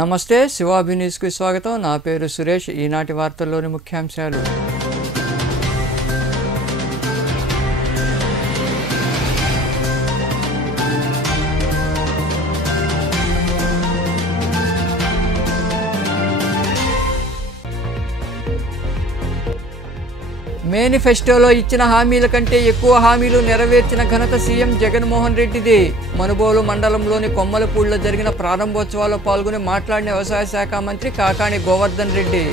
నమస్తే శివాభి న్యూస్కి స్వాగతం. నా పేరు సురేష్. ఈనాటి వార్తల్లోని ముఖ్యాంశాలు. మేనిఫెస్టోలో ఇచ్చిన హామీల కంటే ఎక్కువ హామీలు నెరవేర్చిన ఘనత సీఎం జగన్మోహన్ రెడ్డిదే. మనుబోలు మండలంలోని కొమ్మలపూడిలో జరిగిన ప్రారంభోత్సవాల్లో పాల్గొని మాట్లాడిన వ్యవసాయ శాఖ మంత్రి కాకాణి గోవర్ధన్ రెడ్డి.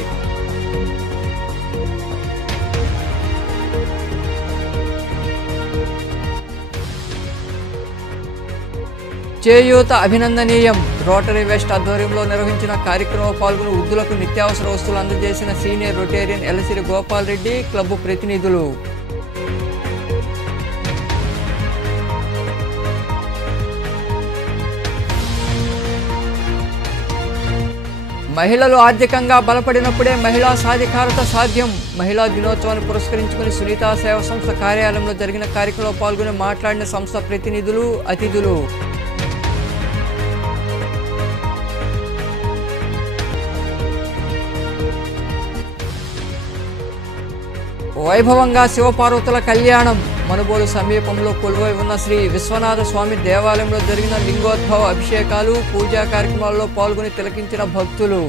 చేయూత అభినందనీయం. రోటరీ వెస్ట్ ఆధ్వర్యంలో నిర్వహించిన కార్యక్రమంలో పాల్గొని వృద్ధులకు నిత్యావసర వస్తువులు అందజేసిన senior Rotarian Elasiri Gopal Reddy, club ప్రతినిధులు. మహిళలు ఆర్థికంగా బలపడినప్పుడే మహిళా సాధికారత సాధ్యం. మహిళా దినోత్సవాన్ని పురస్కరించుకుని సునీతా సేవ సంస్థ కార్యాలయంలో జరిగిన కార్యక్రమంలో పాల్గొని మాట్లాడిన సంస్థ ప్రతినిధులు, అతిథులు. వైభవంగా శివపార్వతుల కళ్యాణం. మనుబోలు సమీపంలో కొలువై ఉన్న శ్రీ విశ్వనాథ స్వామి దేవాలయంలో జరిగిన లింగోద్భవ అభిషేకాలు, పూజా కార్యక్రమాల్లో పాల్గొని తిలకించిన భక్తులు.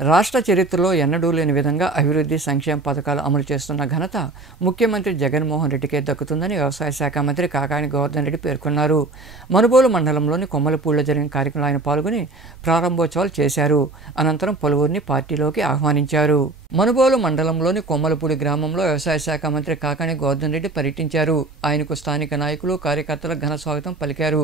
రాష్ట్ర చరిత్రలో ఎన్నడూ లేని విధంగా అభివృద్ధి సంక్షేమ పథకాలు అమలు చేస్తున్న ఘనత ముఖ్యమంత్రి జగన్మోహన్ రెడ్డికే దక్కుతుందని వ్యవసాయ శాఖ మంత్రి కాకాణి గోవర్ధన్ రెడ్డి పేర్కొన్నారు. మనుబోలు మండలంలోని కొమ్మలపూడిలో జరిగిన కార్యక్రమంలో ఆయన పాల్గొని ప్రారంభోత్సవాలు చేశారు. అనంతరం పలువురిని పార్టీలోకి ఆహ్వానించారు. మనుబోలు మండలంలోని కొమ్మలపూడి గ్రామంలో వ్యవసాయ శాఖ మంత్రి కాకాణి గోవర్ధన్ రెడ్డి పర్యటించారు. ఆయనకు స్థానిక నాయకులు, కార్యకర్తలు ఘన స్వాగతం పలికారు.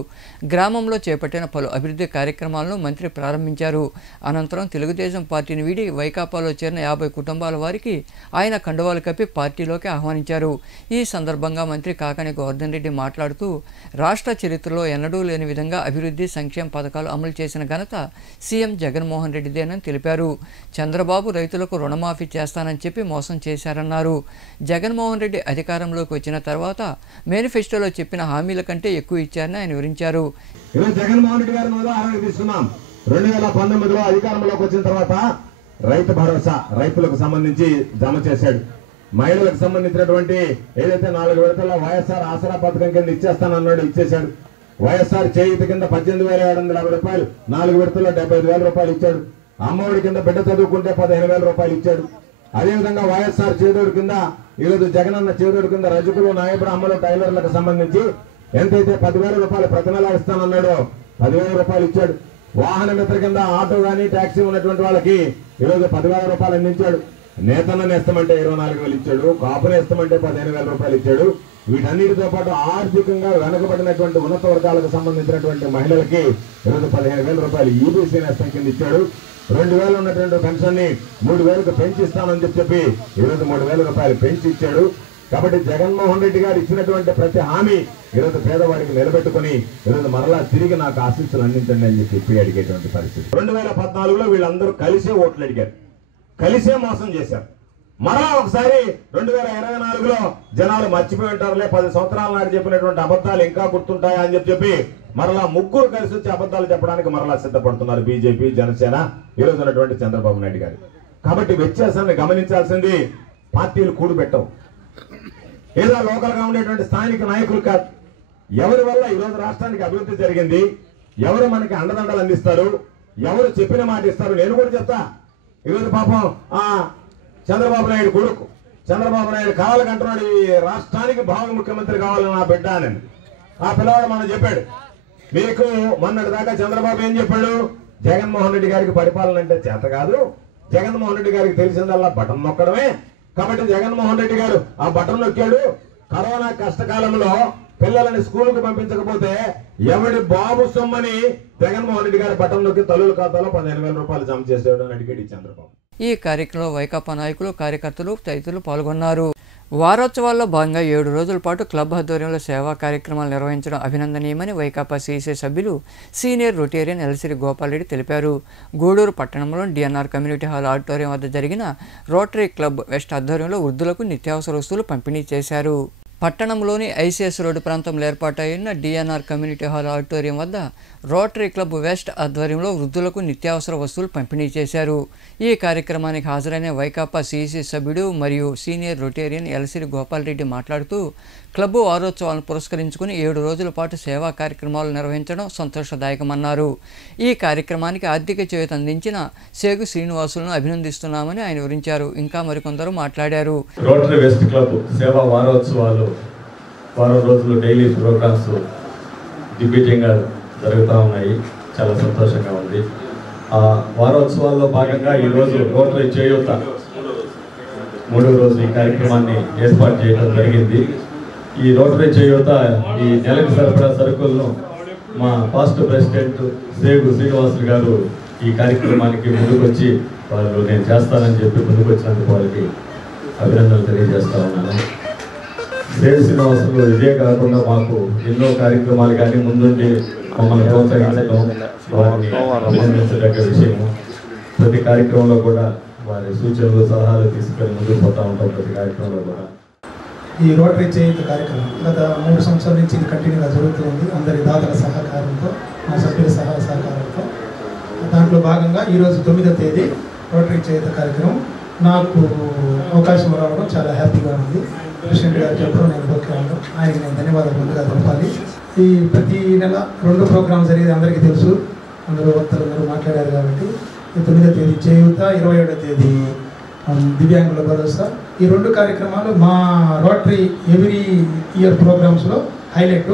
గ్రామంలో చేపట్టిన పలు అభివృద్ధి కార్యక్రమాలను మంత్రి ప్రారంభించారు. అనంతరం తెలుగుదేశం పార్టీని వీడి వైకాపాలో చేరిన 50 కుటుంబాల వారికి ఆయన కండువాలు కప్పి పార్టీలోకి ఆహ్వానించారు. ఈ సందర్భంగా మంత్రి కాకాణి గోవర్ధన్ రెడ్డి మాట్లాడుతూ రాష్ట్ర చరిత్రలో ఎన్నడూ లేని విధంగా అభివృద్ధి సంక్షేమ పథకాలు అమలు చేసిన ఘనత సీఎం జగన్మోహన్ రెడ్డిదేనని తెలిపారు. చంద్రబాబు రైతులకు రుణమాఫీ చేస్తానని చెప్పి మోసం చేశారన్నారు. జగన్మోహన్ రెడ్డి అధికారంలోకి వచ్చిన తర్వాత మేనిఫెస్టోలో చెప్పిన హామీల కంటే ఎక్కువ ఇచ్చారని ఆయన వివరించారు. 2019లో అధికారంలోకి వచ్చిన తర్వాత రైతు భరోసా రైతులకు సంబంధించి జమ చేశాడు. మహిళలకు సంబంధించినటువంటి ఏదైతే 4 విడతల్లో వైఎస్ఆర్ ఆసరా పథకం కింద ఇచ్చేస్తానన్నాడు, ఇచ్చేశాడు. వైఎస్ఆర్ చేయూత కింద 18,750 రూపాయలు, 4 విడతల్లో 75,000 రూపాయలు ఇచ్చాడు. అమ్మఒడి కింద బిడ్డ చదువుకుంటే 15,000 రూపాయలు ఇచ్చాడు. అదేవిధంగా వైఎస్ఆర్ చేదోడు కింద ఈరోజు జగనన్న చేదోడు కింద రజకులు, నాయబ్రాహ్మణులు, టైలర్లకు సంబంధించి ఎంతైతే 10,000 రూపాయలు ప్రతి నెల ఇస్తానన్నాడో 10,000 రూపాయలు ఇచ్చాడు. వాహన మిత్ర కింద ఆటో గానీ టాక్సీ ఉన్నటువంటి వాళ్ళకి ఈరోజు 10,000 రూపాయలు అందించాడు. నేతన్న నేస్తామంటే 24,000 ఇచ్చాడు. కాపు నేస్తామంటే 15,000 రూపాయలు ఇచ్చాడు. వీటన్నిటితో పాటు ఆర్థికంగా వెనకబడినటువంటి ఉన్నత వర్గాలకు సంబంధించినటువంటి మహిళలకి ఈరోజు 15,000 రూపాయలు ఈబీసీ నేస్తం కింద ఇచ్చాడు. 2,000 ఉన్నటువంటి పెన్షన్ ని 3,000కు పెంచిస్తానని చెప్పి ఈరోజు 3,000 రూపాయలు పెంచి ఇచ్చాడు. కాబట్టి జగన్మోహన్ రెడ్డి గారు ఇచ్చినటువంటి ప్రతి హామీ ఈరోజు పేదవాడికి నిలబెట్టుకుని ఈరోజు మరలా తిరిగి నాకు ఆశీస్సులు అందించండి అని చెప్పి అడిగేటువంటి పరిస్థితి. 2014లో వీళ్ళందరూ కలిసే ఓట్లు అడిగారు, కలిసే మోసం చేశారు. మరలా ఒకసారి 2024లో జనాలు మర్చిపోయి ఉంటారులే, 10 సంవత్సరాల నాడు చెప్పినటువంటి అబద్ధాలు ఇంకా గుర్తుంటాయా అని చెప్పి మరలా ముగ్గురు కలిసి వచ్చి అబద్ధాలు చెప్పడానికి మరలా సిద్ధపడుతున్నారు బీజేపీ, జనసేన, ఈరోజు ఉన్నటువంటి చంద్రబాబు నాయుడు గారు. కాబట్టి వ్యత్యాసాన్ని గమనించాల్సింది పార్టీలు కూడు పెట్టవు, ఏదో లోకల్ గా ఉండేటువంటి స్థానిక నాయకులు కాదు. ఎవరి వల్ల ఈరోజు రాష్ట్రానికి అభివృద్ధి జరిగింది, ఎవరు మనకి అండదండలు అందిస్తారు, ఎవరు చెప్పిన మాట ఇస్తారు. నేను కూడా చెప్తా, ఈరోజు పాపం చంద్రబాబు నాయుడు కొడుకు చంద్రబాబు నాయుడు కావాలంటున్నాడు, ఈ రాష్ట్రానికి భావి ముఖ్యమంత్రి కావాలని నా బిడ్డ అని. ఆ పిల్లవాడు మనం చెప్పాడు. మీకు మొన్నటి దాకా చంద్రబాబు ఏం చెప్పాడు, జగన్మోహన్ రెడ్డి గారికి పరిపాలన అంటే చేత కాదు, జగన్మోహన్ రెడ్డి గారికి తెలిసిందల్లా బటన్ నొక్కడమే. కాబట్టి జగన్మోహన్ రెడ్డి గారు ఆ బటన్ నొక్కాడు. కరోనా కష్టకాలంలో పిల్లలని స్కూలుకు పంపించకపోతే ఎవడి బాబు సొమ్మని జగన్మోహన్ రెడ్డి గారు బటన్ నొక్కి తల్లుల ఖాతాలో 15,000 రూపాయలు జమ చేసాడు అని అడిగాడు చంద్రబాబు. ఈ కార్యక్రమంలో వైకాపా నాయకులు, కార్యకర్తలు తదితరులు పాల్గొన్నారు. వారోత్సవాల్లో భాగంగా 7 రోజుల పాటు క్లబ్ ఆధ్వర్యంలో సేవా కార్యక్రమాలు నిర్వహించడం అభినందనీయమని వైకాపా సీసీ సభ్యులు సీనియర్ రొటేరియన్ ఎలసిరి గోపాల్ రెడ్డి తెలిపారు. గూడూరు పట్టణంలోని డిఎన్ఆర్ కమ్యూనిటీ హాల్ ఆడిటోరియం వద్ద జరిగిన రోటరీ క్లబ్ వెస్ట్ ఆధ్వర్యంలో వృద్ధులకు నిత్యావసర వస్తువులు పంపిణీ చేశారు. పట్టణంలోని ఐసిఎస్ రోడ్డు ప్రాంతంలో ఏర్పాటైన డిఎన్ఆర్ కమ్యూనిటీ హాల్ ఆడిటోరియం వద్ద రోటరీ క్లబ్ వెస్ట్ ఆధ్వర్యంలో వృద్ధులకు నిత్యావసర వస్తువులు పంపిణీ చేశారు. ఈ కార్యక్రమానికి హాజరైన వైకాపా సిఇసి సభ్యుడు మరియు సీనియర్ రొటేరియన్ ఎల్సిరి గోపాల్ రెడ్డి మాట్లాడుతూ క్లబ్ వారోత్సవాలను పురస్కరించుకుని 7 రోజుల పాటు సేవా కార్యక్రమాలు నిర్వహించడం సంతోషదాయకమన్నారు. ఈ కార్యక్రమానికి ఆర్థిక చేయూత అందించిన సేగు శ్రీనివాసులను అభినందిస్తున్నామని ఆయన వివరించారు. ఇంకా మరికొందరు మాట్లాడారు. రోటరీ వెస్ట్ క్లబ్ సేవా వారోత్సవాలు వారం రోజులు డైలీ ప్రోగ్రామ్స్ దిగ్విజయంగా జరుగుతూ ఉన్నాయి. చాలా సంతోషంగా ఉంది. ఆ వారోత్సవాల్లో భాగంగా ఈరోజు రోటరీ చేయూత 3వ రోజు ఈ కార్యక్రమాన్ని ఏర్పాటు చేయడం జరిగింది. ఈ రోటరీ చేయూత ఈ నెలకు సరఫరా సరుకులను మా పాస్ట్ ప్రెసిడెంట్ సేగు శ్రీనివాసులు గారు ఈ కార్యక్రమానికి ముందుకొచ్చి వాళ్ళు నేను చేస్తానని చెప్పి ముందుకొచ్చినందుకు వారికి అభినందనలు తెలియజేస్తా ఉన్నాను. సేగు శ్రీనివాసులు ఇదే కాకుండా మాకు ఎన్నో కార్యక్రమాలు కానీ ముందుండి మమ్మల్ని ప్రోత్సహించడం వారిని అభినందించదగ్గ విషయము. ప్రతి కార్యక్రమంలో కూడా వారి సూచనలు సలహాలు తీసుకొని ముందుకు పోతూ ఉంటాం. ప్రతి కార్యక్రమంలో కూడా ఈ రోటరీ చేయూత కార్యక్రమం గత 3 సంవత్సరాల నుంచి ఇది కంటిన్యూగా జరుగుతుంది. అందరి దాతల సహకారంతో, మా సభ్యుల సహకారంతో. దాంట్లో భాగంగా ఈరోజు 9వ తేదీ రోటరీ చేయూత కార్యక్రమం నాకు అవకాశం రావడం చాలా హ్యాపీగా ఉంది. ప్రెసిడెంట్ గారు చెప్పడం నేను ఓకే అన్నాను. ఆయనకి నేను ధన్యవాదాలు ముందుగా తెలపాలి. ఈ ప్రతి నెల 2 ప్రోగ్రామ్స్ జరిగేది అందరికీ తెలుసు. అందరూ వక్తలందరూ మాట్లాడారు కాబట్టి 9వ తేదీ చేయూత, 27వ తేదీ దివ్యాంగుల భరోసా. ఈ 2 కార్యక్రమాలు మా రోటరీ ఎవ్రీ ఇయర్ ప్రోగ్రామ్స్లో హైలైట్.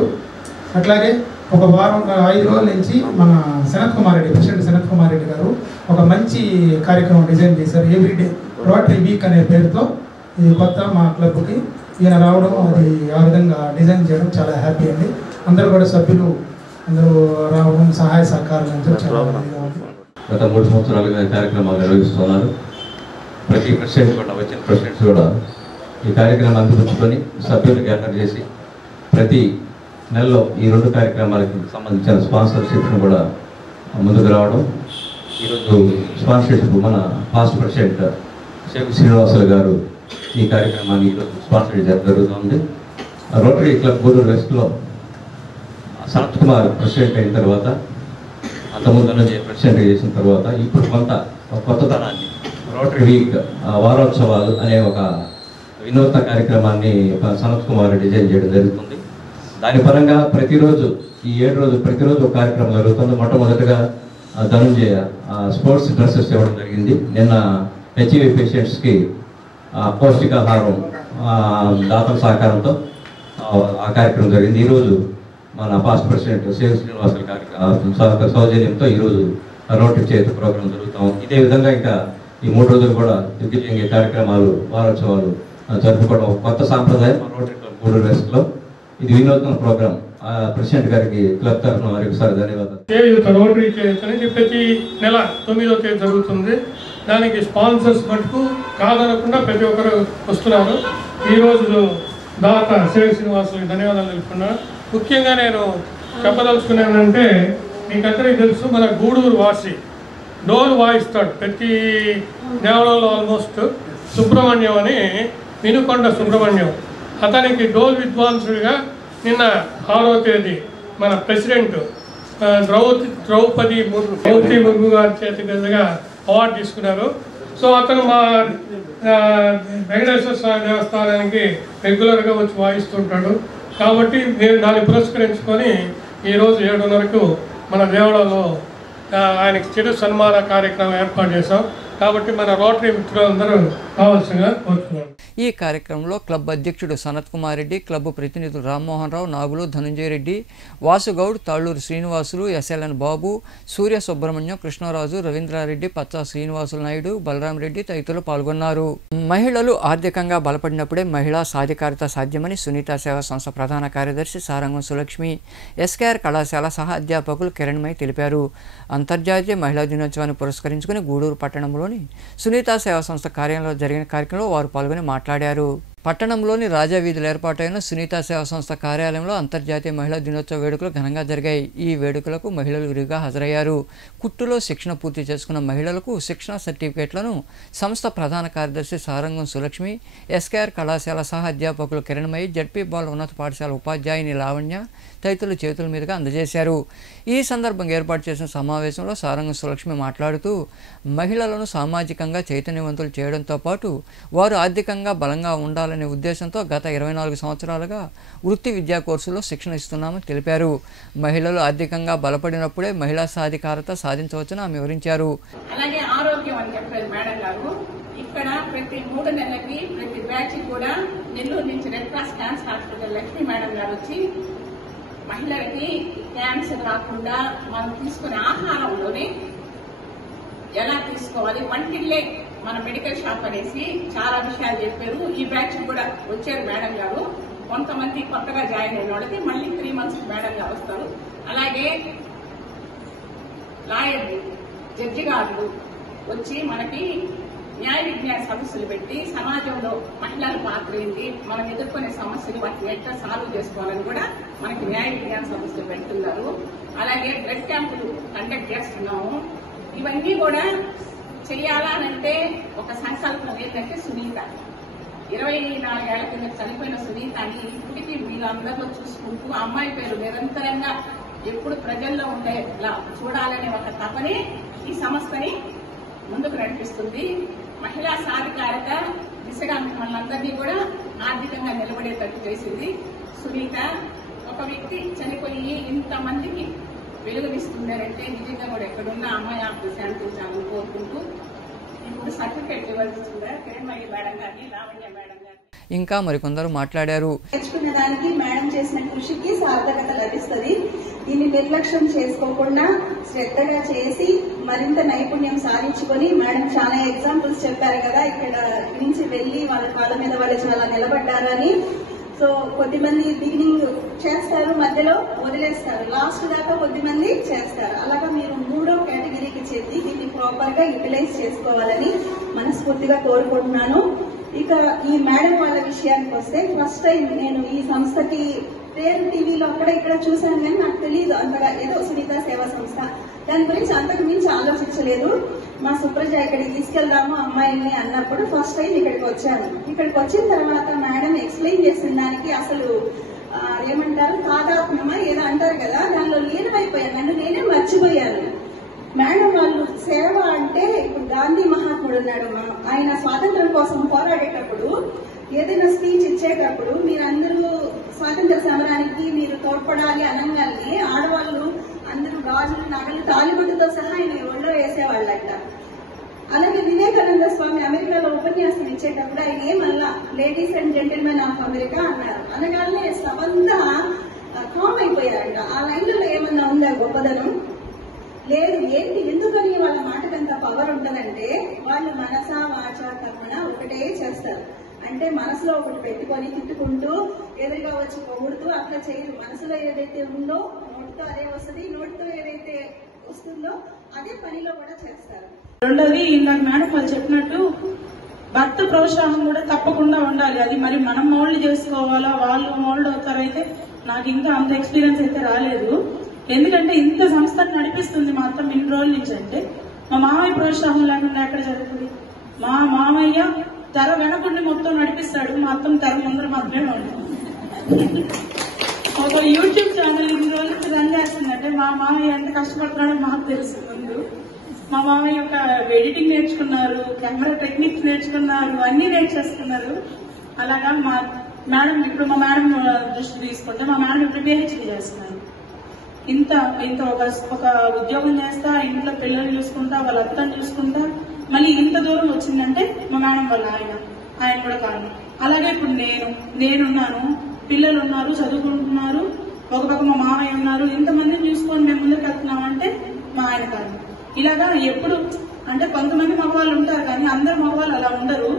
అట్లాగే ఒక వారం 5 రోజుల నుంచి మన సనత్ కుమార్ రెడ్డి, ప్రెసిడెంట్ సనత్ కుమార్ రెడ్డి గారు ఒక మంచి కార్యక్రమం డిజైన్ చేశారు. ఎవ్రీడే రోటరీ వీక్ అనే పేరుతో ఇది కొత్త మా క్లబ్కి ఈయన రావడం, అది ఆ విధంగా డిజైన్ చేయడం చాలా హ్యాపీ అండి. అందరూ కూడా సభ్యులు అందరూ రావడం, సహాయ సహకారాలు అంతా చాలా గత 3 సంవత్సరాలుగా కార్యక్రమాలు నిర్వహిస్తున్నారు. ప్రతి ప్రెసిడెంట్ కూడా వచ్చిన ప్రెసిడెంట్స్ కూడా ఈ కార్యక్రమాన్ని అందిపుచ్చుకొని సభ్యులు గ్యాదర్ చేసి ప్రతి నెలలో ఈ 2 కార్యక్రమాలకి సంబంధించిన స్పాన్సర్షిప్ను కూడా ముందుకు రావడం. ఈరోజు స్పాన్సర్షిప్ మన పాస్ట్ ప్రెసిడెంట్ సేగు శ్రీనివాసులు గారు ఈ కార్యక్రమాన్ని ఈరోజు స్పాన్సర్ జరుగుతుంది. రోటరీ క్లబ్ గూడూరు వెస్ట్లో సనత్ కుమార్ ప్రెసిడెంట్ అయిన తర్వాత, అంతకుముందు నుంచి ప్రెసిడెంట్ చేసిన తర్వాత ఇప్పుడు కొత్తతనాన్ని రోటరీ వీక్ వారోత్సవాలు అనే ఒక వినూత్న కార్యక్రమాన్ని సనత్ కుమార్ డిజైన్ చేయడం జరుగుతుంది. దాని పరంగా ప్రతిరోజు ఈ 7 రోజులు ప్రతిరోజు ఒక కార్యక్రమం జరుగుతుంది. మొట్టమొదటిగా ధనుంజయ స్పోర్ట్స్ డ్రెస్సెస్ ఇవ్వడం జరిగింది. నిన్న హెచ్ఐవి పేషెంట్స్కి పౌష్టికాహారం దాతల సహకారంతో ఆ కార్యక్రమం జరిగింది. ఈరోజు మన పాస్ట్ ప్రెసిడెంట్ సేగు శ్రీనివాసుల సౌజన్యంతో ఈరోజు రోటరీ చేయూత ప్రోగ్రాం జరుగుతాం. ఇదే విధంగా ఇంకా ఈ 3 రోజులు కూడా దిగ్విజయంగా కార్యక్రమాలు వారోత్సవాలు జరుపుకోవడం కొత్త సాంప్రదాయం రోటరీ క్లబ్ గూడూరు వెస్ట్లో. ఇది వినూత్న ప్రోగ్రాం. ప్రెసిడెంట్ గారికి క్లబ్ తరఫున మరొకసారి ధన్యవాదాలు. చేయూత రోటరీ చేయూత అనేది ప్రతి నెల 9వ తేదీ జరుగుతుంది. దానికి స్పాన్సర్స్ మటుకు కాదనకుండా ప్రతి ఒక్కరు వస్తున్నారు. ఈరోజు దాత సేగు శ్రీనివాసులకు ధన్యవాదాలు తెలుపుకున్నాను. ముఖ్యంగా నేను చెప్పదలుచుకున్నానంటే, మీకందరికీ తెలుసు, మన గూడూరు వాసి డోలు వాయిస్తాడు ప్రతి దేవాలయంలో. ఆల్మోస్ట్ సుబ్రహ్మణ్యం అని, వినుకొండ సుబ్రహ్మణ్యం, అతనికి డోల్ విద్వాంసుడిగా నిన్న 6వ తేదీ మన ప్రెసిడెంట్ ద్రౌపది ముర్ము గారి చేతి మీదుగా అవార్డు తీసుకున్నారు. సో అతను మా వెంకటేశ్వర స్వామి దేవస్థానానికి రెగ్యులర్గా వచ్చి వాయిస్తుంటాడు. కాబట్టి నేను దాన్ని పురస్కరించుకొని ఈరోజు 7:30కు మన దేవాలయంలో ఆయనకి చిరు సన్మాన కార్యక్రమం ఏర్పాటు చేశాం. కాబట్టి మన రోటరీ మిత్రులందరూ కావాల్సిందిగా కోరుతున్నాను. ఈ కార్యక్రమంలో క్లబ్ అధ్యక్షుడు సనత్ కుమార్ రెడ్డి, క్లబ్ ప్రతినిధులు రామ్మోహన్ రావు, నాగులు, ధనంజయ రెడ్డి, వాసుగౌడ్, తాళ్ళూరు శ్రీనివాసులు, ఎస్ఎల్ఎన్ బాబు, సూర్య సుబ్రహ్మణ్యం, కృష్ణరాజు, రవీంద్రారెడ్డి, పచ్చా శ్రీనివాసులు నాయుడు, బలరాం రెడ్డి తదితరులు పాల్గొన్నారు. మహిళలు ఆర్థికంగా బలపడినప్పుడే మహిళా సాధికారత సాధ్యమని సునీత సేవా సంస్థ ప్రధాన కార్యదర్శి సారంగం సులక్ష్మి, ఎస్కేఆర్ కళాశాల సహ అధ్యాపకులు కిరణ్మయి తెలిపారు. అంతర్జాతీయ మహిళా దినోత్సవాన్ని పురస్కరించుకుని గూడూరు పట్టణంలోని సునీత సేవా సంస్థ కార్యాలయంలో జరిగిన కార్యక్రమంలో వారు పాల్గొని మాట్లాడారు. పట్టణంలోని రాజా వీధులు ఏర్పాటైన సునీత సేవా సంస్థ కార్యాలయంలో అంతర్జాతీయ మహిళా దినోత్సవ వేడుకలు ఘనంగా జరిగాయి. ఈ వేడుకలకు మహిళలు విరివిగా హాజరయ్యారు. కుట్టులో శిక్షణ పూర్తి చేసుకున్న మహిళలకు శిక్షణ సర్టిఫికేట్లను సంస్థ ప్రధాన కార్యదర్శి సారంగం సులక్ష్మి, ఎస్కేఆర్ కళాశాల సహ అధ్యాపకులు కిరణ్మయి, జడ్పీ బాల ఉన్నత పాఠశాల ఉపాధ్యాయుని లావణ్య తదితరుల చేతుల మీదుగా అందజేశారు. ఈ సందర్భంగా ఏర్పాటు చేసిన సమావేశంలో సారంగం సులక్ష్మి మాట్లాడుతూ మహిళలను సామాజికంగా చైతన్యవంతులు చేయడంతో పాటు వారు ఆర్థికంగా బలంగా ఉండాలనే ఉద్దేశంతో గత 24 సంవత్సరాలుగా వృత్తి విద్యా కోర్సులో శిక్షణ ఇస్తున్నామని తెలిపారు. మహిళలు ఆర్థికంగా బలపడినప్పుడే మహిళా సాధికారత సాధించవచ్చని ఆమె వివరించారు. అలాగే ఆరోగ్యం అని చెప్పారు మేడం గారు. ఇక్కడ ప్రతి 3 నెలలకి ప్రతి బ్యాచ్ కూడా నెల్లూరు నుంచి red cross cancer hospital Lakshmi madam గారు వచ్చి మహిళలకి క్యాన్సర్ రాకుండా మనం తీసుకునే ఆహారంలోనే ఎలా తీసుకోవాలి, వంటిల్లే మన మెడికల్ షాప్ అనేసి చాలా విషయాలు చెప్పారు. ఈ బ్యాచ్ కూడా వచ్చారు మేడం గారు. కొంతమంది కొత్తగా జాయిన్ అయిన వాళ్ళకి మళ్ళీ 3 months మేడం గారు వస్తారు. అలాగే లాయర్లు, జడ్జి గారు వచ్చి మనకి న్యాయ విజ్ఞాన సమస్యలు పెట్టి సమాజంలో మహిళల పాత్ర ఏంటి, మనం ఎదుర్కొనే సమస్యలు వాటిని ఎట్లా సాల్వ్ చేసుకోవాలని కూడా మనకి న్యాయ విజ్ఞాన సమస్యలు పెడుతున్నారు. అలాగే బ్లడ్ క్యాంపులు కండక్ట్ చేస్తున్నాము. ఇవన్నీ కూడా చెయ్యాలనంటే ఒక సంకల్పం ఏంటంటే సునీత 24 ఏళ్ల కింద చనిపోయిన సునీతని ఇప్పటికీ వీళ్ళందరిలో చూసుకుంటూ అమ్మాయి పేరు నిరంతరంగా ఎప్పుడు ప్రజల్లో ఉండేలా చూడాలనే ఒక తపనే ఈ సంస్థని ముందుకు నడిపిస్తుంది. మహిళా సాధికారత దిశగా మిమ్మల్ని అందరినీ కూడా ఆర్థికంగా నిలబడేటట్టు చేసింది సునీత. ఒక వ్యక్తి చనిపోయి ఇంతమందికి వెలుగునిస్తుందంటే నిజంగా కూడా ఎక్కడున్న అమ్మాయి ఆత్మ శాంతించాలని కోరుకుంటూ ఇప్పుడు సర్టిఫికేట్ ఇవ్వాల్సిందా కిరణ్మయి మేడం గారిని, లావణ్య మేడం గారిని. ఇంకా మరికొందరు మాట్లాడారు. నేర్చుకునే దానికి మేడం చేసిన కృషికి సార్థకత లభిస్తుంది. దీన్ని నిర్లక్ష్యం చేసుకోకుండా శ్రద్ధగా చేసి మరింత నైపుణ్యం సాధించుకొని మేడం చాలా ఎగ్జాంపుల్స్ చెప్పారు కదా, ఇక్కడ నుంచి వెళ్లి వాళ్ళ కాళ్ళ మీద వాళ్ళు చాలా నిలబడ్డారని. సో కొద్దిమంది బిగినింగ్ చేస్తారు, మధ్యలో వదిలేస్తారు, లాస్ట్ దాకా కొద్దిమంది చేస్తారు. అలాగా మీరు 3వ కేటగిరీకి చెంది దీన్ని ప్రాపర్ గా యూటిలైజ్ చేసుకోవాలని మనస్ఫూర్తిగా కోరుకుంటున్నాను. ఇక ఈ మేడం వాళ్ళ విషయానికి వస్తే ఫస్ట్ టైం నేను ఈ సంస్థకి పేరు టీవీలో అక్కడ ఇక్కడ చూశాను, కానీ నాకు తెలియదు అంతగా. ఏదో సునీత సేవా సంస్థ, దాని గురించి అంతకు మించి ఆలోచించలేదు. మా సుప్రజ ఇక్కడికి తీసుకెళ్దాము అమ్మాయిని అన్నప్పుడు ఫస్ట్ టైం ఇక్కడికి వచ్చాను. ఇక్కడికి వచ్చిన తర్వాత మేడం ఎక్స్ప్లెయిన్ చేసిన దానికి అసలు ఏమంటారు తాదాత్మ్యమా ఏదో అంటారు కదా, దానిలో లీనమైపోయాను. నన్ను నేనే మర్చిపోయాను. మేడం వాళ్ళు సేవ అంటే ఇప్పుడు గాంధీ మహాత్ముడు ఉన్నాడు, ఆయన స్వాతంత్రం కోసం పోరాడేటప్పుడు ఏదైనా స్పీచ్ ఇచ్చేటప్పుడు మీరందరూ స్వాతంత్ర సమరానికి మీరు తోడ్పడాలి అనగానే ఆడవాళ్ళు అందరూ గాజులు నగలు తాలిబొట్టుతో సహా ఆయన ఒళ్ళో వేసేవాళ్ళంట. అలాగే వివేకానంద స్వామి అమెరికాలో ఉపన్యాసం ఇచ్చేటప్పుడు ఆయన ఏమల్లా ladies and gentlemen of America అన్నారు. అనగానే సబంతా కామ్ అయిపోయారంట. ఆ లైన్లలో ఏమన్నా ఉందా గొప్పదనం? లేదు. ఏంటి, ఎందుకని వాళ్ళ మాటకంత పవర్ ఉంటదంటే వాళ్ళు మనస వాచ కర్మణ ఒకటే చేస్తారు. అంటే మనసులో ఒకటి పెట్టుకొని తిట్టుకుంటూ ఎదురుగా వచ్చి పొగుడుతూ అట్లా చేయరు. మనసులో ఏదైతే ఉందో నోటితో అదే వస్తుంది, నోటితో ఏదైతే వస్తుందో అదే పనిలో కూడా చేస్తారు. రెండోది ఇందాక మేడం వాళ్ళు చెప్పినట్టు భర్త ప్రోత్సాహం కూడా తప్పకుండా ఉండాలి. అది మరి మనం మోల్డ్ చేసుకోవాలా, వాళ్ళు మోల్డ్ అవుతారైతే నాకు ఇంకా అంత ఎక్స్పీరియన్స్ అయితే రాలేదు. ఎందుకంటే ఇంత సంస్థను నడిపిస్తుంది మా అత్త ఇన్ని రోజుల నుంచి. అంటే మా మామయ్య ప్రోత్సాహం లేకుండా ఎక్కడ జరుగుతుంది? మా మామయ్య తెర వెనకుండి మొత్తం నడిపిస్తాడు, మా అత్తం తెర ముందర మాత్రమే ఉంటుంది. ఒక యూట్యూబ్ ఛానల్ ఇన్ని రోజుల నుంచి రన్ చేస్తుందంటే మా మామయ్య ఎంత కష్టపడుతున్నాడో మాకు తెలుసు. ముందు మా మామయ్య ఒక ఎడిటింగ్ నేర్చుకున్నారు, కెమెరా టెక్నిక్స్ నేర్చుకున్నారు, అన్ని నేర్చేసుకున్నారు. అలాగా మా మేడం ఇప్పుడు మా మేడం దృష్టి తీసుకుంటే మా మేడం ఇప్పుడు పిహెచ్డీ చేస్తున్నారు. ఇంత ఒక ఉద్యోగం చేస్తా, ఇంట్లో పిల్లలు చూసుకుంటా, వాళ్ళ అత్తని చూసుకుంటా, మళ్ళీ ఇంత దూరం వచ్చిందంటే మా మేడం వాళ్ళ ఆయన కూడా కారణం. అలాగే ఇప్పుడు నేనున్నాను, పిల్లలు ఉన్నారు, చదువుకుంటున్నారు, ఒక పక్క మా మామయ్య ఉన్నారు, ఇంతమందిని చూసుకొని మేము ముందుకు వెళ్తున్నామంటే మా ఆయన కారణం. ఇలాగా ఎప్పుడు అంటే కొంతమంది మగవాళ్ళు ఉంటారు, కానీ అందరు మగవాళ్ళు అలా ఉండరు.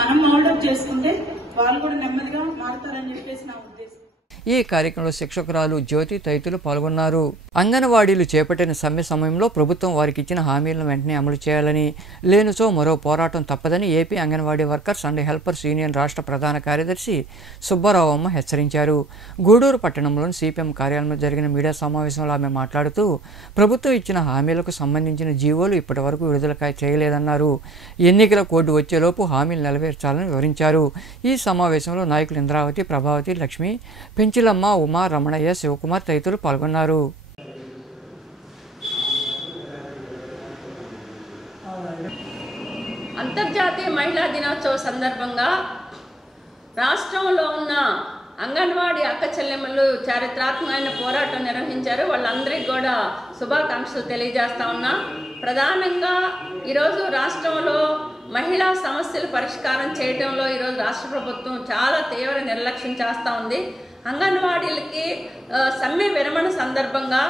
మనం మోల్డప్ చేసుకుంటే వాళ్ళు కూడా నెమ్మదిగా మారుతారని చెప్పేసి నా ఉద్దేశం. ఈ కార్యక్రమంలో శిక్షకురాలు జ్యోతి తదితరులు పాల్గొన్నారు. అంగన్వాడీలు చేపట్టిన సమ్మె సమయంలో ప్రభుత్వం వారికి ఇచ్చిన హామీలను వెంటనే అమలు చేయాలని, లేనిచో మరో పోరాటం తప్పదని AP anganwadi workers and helpers union రాష్ట్ర ప్రధాన కార్యదర్శి సుబ్బారావమ్మ హెచ్చరించారు. గూడూరు పట్టణంలోని సిపిఎం కార్యాలయంలో జరిగిన మీడియా సమావేశంలో ఆమె మాట్లాడుతూ ప్రభుత్వం ఇచ్చిన హామీలకు సంబంధించిన జీవోలు ఇప్పటి వరకు విడుదల చేయలేదన్నారు. ఎన్నికల కోడ్ వచ్చేలోపు హామీలు నెరవేర్చాలని వివరించారు. ఈ సమావేశంలో నాయకులు ఇంద్రావతి, ప్రభావతి, లక్ష్మి, పెంచిలమ్మ, ఉమా, రమణయ్య, శివకుమార్ తదితరులు పాల్గొన్నారు. అంతర్జాతీయ మహిళా దినోత్సవ సందర్భంగా రాష్ట్రంలో ఉన్న అంగన్వాడీ అక్క చెల్లెమ్మలు చారిత్రాత్మకమైన పోరాటం నిర్వహించారు. వాళ్ళందరికీ కూడా శుభాకాంక్షలు తెలియజేస్తా ఉన్నా. ప్రధానంగా ఈరోజు రాష్ట్రంలో మహిళా సమస్యలు పరిష్కారం చేయడంలో ఈరోజు రాష్ట్ర ప్రభుత్వం చాలా తీవ్ర నిర్లక్ష్యం చేస్తూ ఉంది. అంగన్వాడీలకి సమ్మె విరమణ సందర్భంగా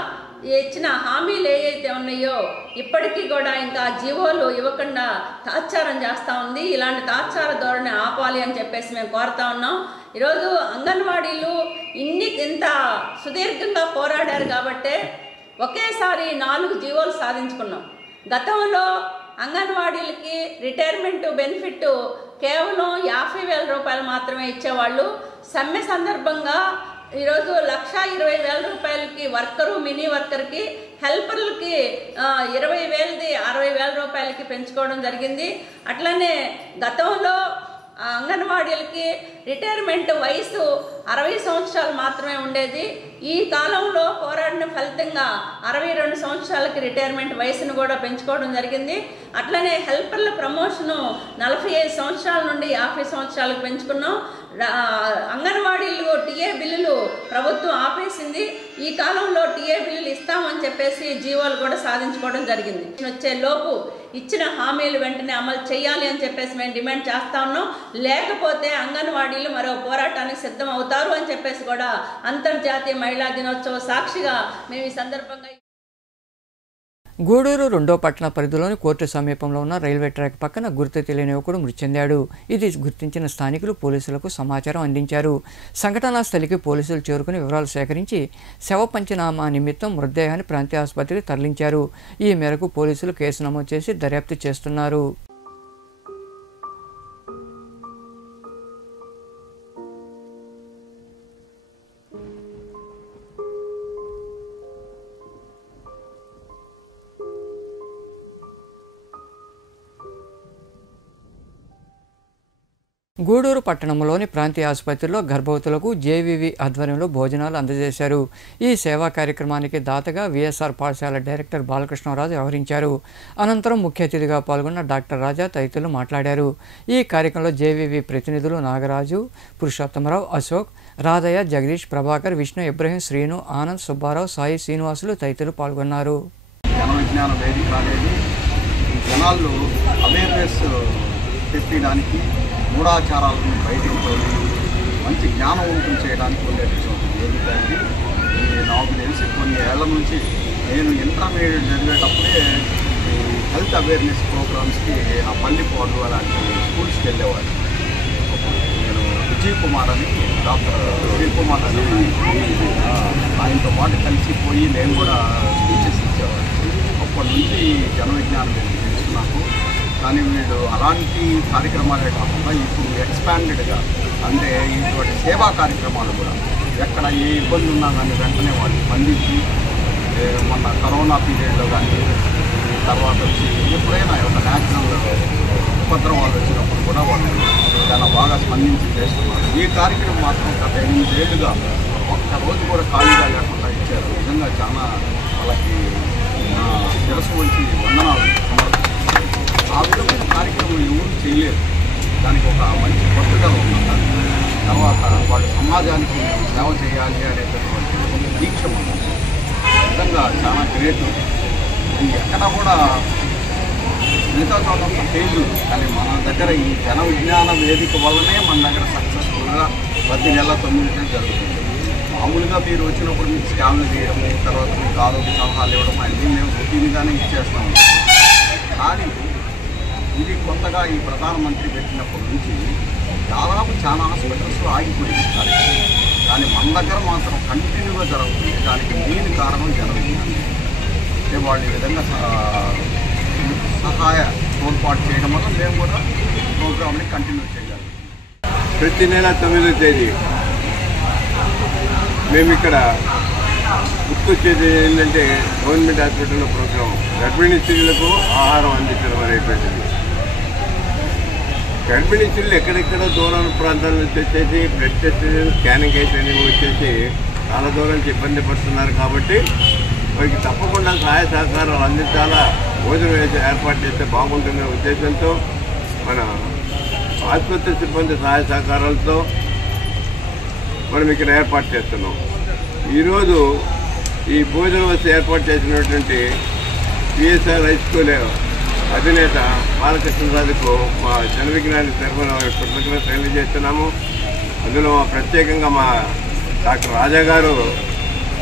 ఇచ్చిన హామీలు ఏవైతే ఉన్నాయో ఇప్పటికీ కూడా ఇంకా జీవోలు ఇవ్వకుండా తాత్సారం చేస్తూ ఉంది. ఇలాంటి తాత్సార ధోరణి ఆపాలి అని చెప్పేసి మేము కోరుతా ఉన్నాం. ఈరోజు అంగన్వాడీలు ఇంత సుదీర్ఘంగా పోరాడారు కాబట్టే ఒకేసారి 4 జీవోలు సాధించుకున్నాం. గతంలో అంగన్వాడీలకి రిటైర్మెంట్ బెనిఫిట్ కేవలం 50,000 రూపాయలు మాత్రమే ఇచ్చేవాళ్ళు. సమ్మె సందర్భంగా ఈరోజు 1,20,000 రూపాయలకి వర్కరు, మినీ వర్కర్కి, హెల్పర్లకి 20,000ది 60,000 రూపాయలకి పెంచుకోవడం జరిగింది. అట్లనే గతంలో అంగన్వాడీలకి రిటైర్మెంట్ వయసు 60 సంవత్సరాలు మాత్రమే ఉండేది. ఈ కాలంలో పోరాడిన ఫలితంగా 62 సంవత్సరాలకి రిటైర్మెంట్ వయసును కూడా పెంచుకోవడం జరిగింది. అట్లనే హెల్పర్ల ప్రమోషను 45 సంవత్సరాల నుండి 50 సంవత్సరాలకు పెంచుకున్నాం. అంగన్వాడీలు టీఏ బిల్లులు ప్రభుత్వం ఆపేసింది. ఈ కాలంలో టీఏ బిల్లులు ఇస్తామని చెప్పేసి జీవోలు కూడా సాధించుకోవడం జరిగింది. వచ్చే లోపు ఇచ్చిన హామీలు వెంటనే అమలు చేయాలి అని చెప్పేసి మేము డిమాండ్ చేస్తా ఉన్నాం. లేకపోతే అంగన్వాడీలు మరో పోరాటానికి సిద్ధం అవుతారు అని చెప్పేసి కూడా అంతర్జాతీయ మహిళా దినోత్సవ సాక్షిగా మేము ఈ సందర్భంగా. గూడూరు 2వ పట్టణ పరిధిలోని కోర్టు సమీపంలో ఉన్న రైల్వే ట్రాక్ పక్కన గుర్తు తెలియని యువకుడు మృతి చెందాడు. ఇది గుర్తించిన స్థానికులు పోలీసులకు సమాచారం అందించారు. సంఘటనా స్థలికి పోలీసులు చేరుకుని వివరాలు సేకరించి శవ పంచనామా నిమిత్తం మృతదేహాన్ని ప్రాంతీయ ఆసుపత్రికి తరలించారు. ఈ మేరకు పోలీసులు కేసు నమోదు చేసి దర్యాప్తు చేస్తున్నారు. గూడూరు పట్టణంలోని ప్రాంతీయ ఆసుపత్రిలో గర్భవతులకు జేవీవి ఆధ్వర్యంలో భోజనాలు అందజేశారు. ఈ సేవా కార్యక్రమానికి దాతగా విఎస్ఆర్ పాఠశాల డైరెక్టర్ బాలకృష్ణరాజు వ్యవహరించారు. అనంతరం ముఖ్య అతిథిగా పాల్గొన్న డాక్టర్ రాజా తదితరులు మాట్లాడారు. ఈ కార్యక్రమంలో జేవీవి ప్రతినిధులు నాగరాజు, పురుషోత్తమరావు, అశోక్, రాధయ్య, జగదీష్, ప్రభాకర్, విష్ణు, ఇబ్రహీం, శ్రీను, ఆనంద్, సుబ్బారావు, సాయి, శ్రీనివాసులు తదితరులు పాల్గొన్నారు. తెప్పించడానికి మూఢాచారాలను బయటకు మంచి జ్ఞానవంతం చేయడానికి ఉండేటువంటి వేదిక. నాకు తెలిసి కొన్ని ఏళ్ల నుంచి నేను ఇంటర్మీడియట్ చదివేటప్పుడే హెల్త్ అవేర్నెస్ ప్రోగ్రామ్స్కి ఆ పల్లిపాడు అలాంటి స్కూల్స్కి వెళ్ళేవాడు. నేను విజయ్ కుమార్ అని డాక్టర్ విజయ్ కుమార్ అని ఆయనతో పాటు కలిసిపోయి నేను కూడా స్పీచెస్ ఇచ్చేవాడు. అప్పటి నుంచి జన విజ్ఞానం తెలుసు నాకు. కానీ వీళ్ళు అలాంటి కార్యక్రమాలే కాకుండా ఇప్పుడు ఎక్స్పాండెడ్గా అంటే ఇటువంటి సేవా కార్యక్రమాలు కూడా ఎక్కడ ఏ ఇబ్బంది ఉన్నా కానీ వెంటనే వాళ్ళు స్పందించి మొన్న కరోనా పీరియడ్లో కానీ తర్వాత వచ్చి ఎప్పుడైనా ఒక న్యాచురల్ ఉపద్రవాలు వచ్చినప్పుడు కూడా వాళ్ళు చాలా బాగా స్పందించి చేస్తున్నారు. ఈ కార్యక్రమం మాత్రం గత 8 ఏళ్ళుగా ఒక్కరోజు కూడా ఖాళీగా లేకుండా ఇచ్చారు. నిజంగా చాలా వాళ్ళకి శిరస్సు వచ్చి వందనాలు. ఆ విధమైన కార్యక్రమం ఎవరు చేయలేరు. దానికి ఒక మంచి పట్టుదల ఉన్నారు. తర్వాత వాళ్ళు సమాజానికి సేవ చేయాలి అనేటటువంటి ఒక దీక్ష ఉంది. నిజంగా చాలా గ్రేట్. ఇది ఎక్కడ కూడా మిగతా చోట ఫెయిల్, కానీ మన దగ్గర ఈ జన విజ్ఞాన వేదిక వల్లనే మన దగ్గర సక్సెస్ఫుల్గా ప్రతి నెల 9 జరుగుతుంది. మామూలుగా మీరు వచ్చినప్పుడు మీకు స్కాన్లు చేయడం, తర్వాత మీకు ఆరోగ్య సలహాలు ఇవ్వడం అన్నీ మేము రొటీన్గానే ఇచ్చేస్తాము. కానీ ఇది కొత్తగా ఈ ప్రధానమంత్రి పెట్టినప్పటి నుంచి దాదాపు చాలా హాస్పిటల్స్లో ఆగిపోయింది. కానీ మన దగ్గర మాత్రం కంటిన్యూగా జరుగుతుంది. దానికి మెయిన్ కారణం జనవిజ్ఞానం. అంటే వాళ్ళు ఈ విధంగా సహాయ తోడ్పాటు చేయడం వల్ల మేము కూడా ప్రోగ్రామ్ని కంటిన్యూ చేయగలం. ప్రతి నెల 9వ తేదీ మేము ఇక్కడ గుర్తొచ్చేది ఏంటంటే గవర్నమెంట్ హాస్పిటల్లో ప్రోగ్రాం గర్భిణీ స్త్రీలకు ఆహారం అందించడం అనేటువంటిది. గర్భిణీ స్త్రీలు ఎక్కడెక్కడో దూరం ప్రాంతాల నుంచి వచ్చేసి బ్లడ్ టెస్ట్ స్కానింగ్ అయితే వచ్చేసి చాలా దూరం నుంచి ఇబ్బంది పడుతున్నారు. కాబట్టి వారికి తప్పకుండా సహాయ సహకారాలు అందించాలా, భోజనం ఏర్పాటు చేస్తే బాగుంటుందనే ఉద్దేశంతో మన ఆసుపత్రి సిబ్బంది సహాయ సహకారాలతో మనం ఇక్కడ ఏర్పాటు చేస్తున్నాం. ఈరోజు ఈ భోజన వసతి ఏర్పాటు చేసినటువంటి పిఎస్ఆర్ హై స్కూల్ అధినేత బాలకృష్ణరాజుకు మా జనవిజ్ఞాని తరఫున కృతజ్ఞతలు తెలియజేస్తున్నాము. అందులో ప్రత్యేకంగా మా డాక్టర్ రాజా గారు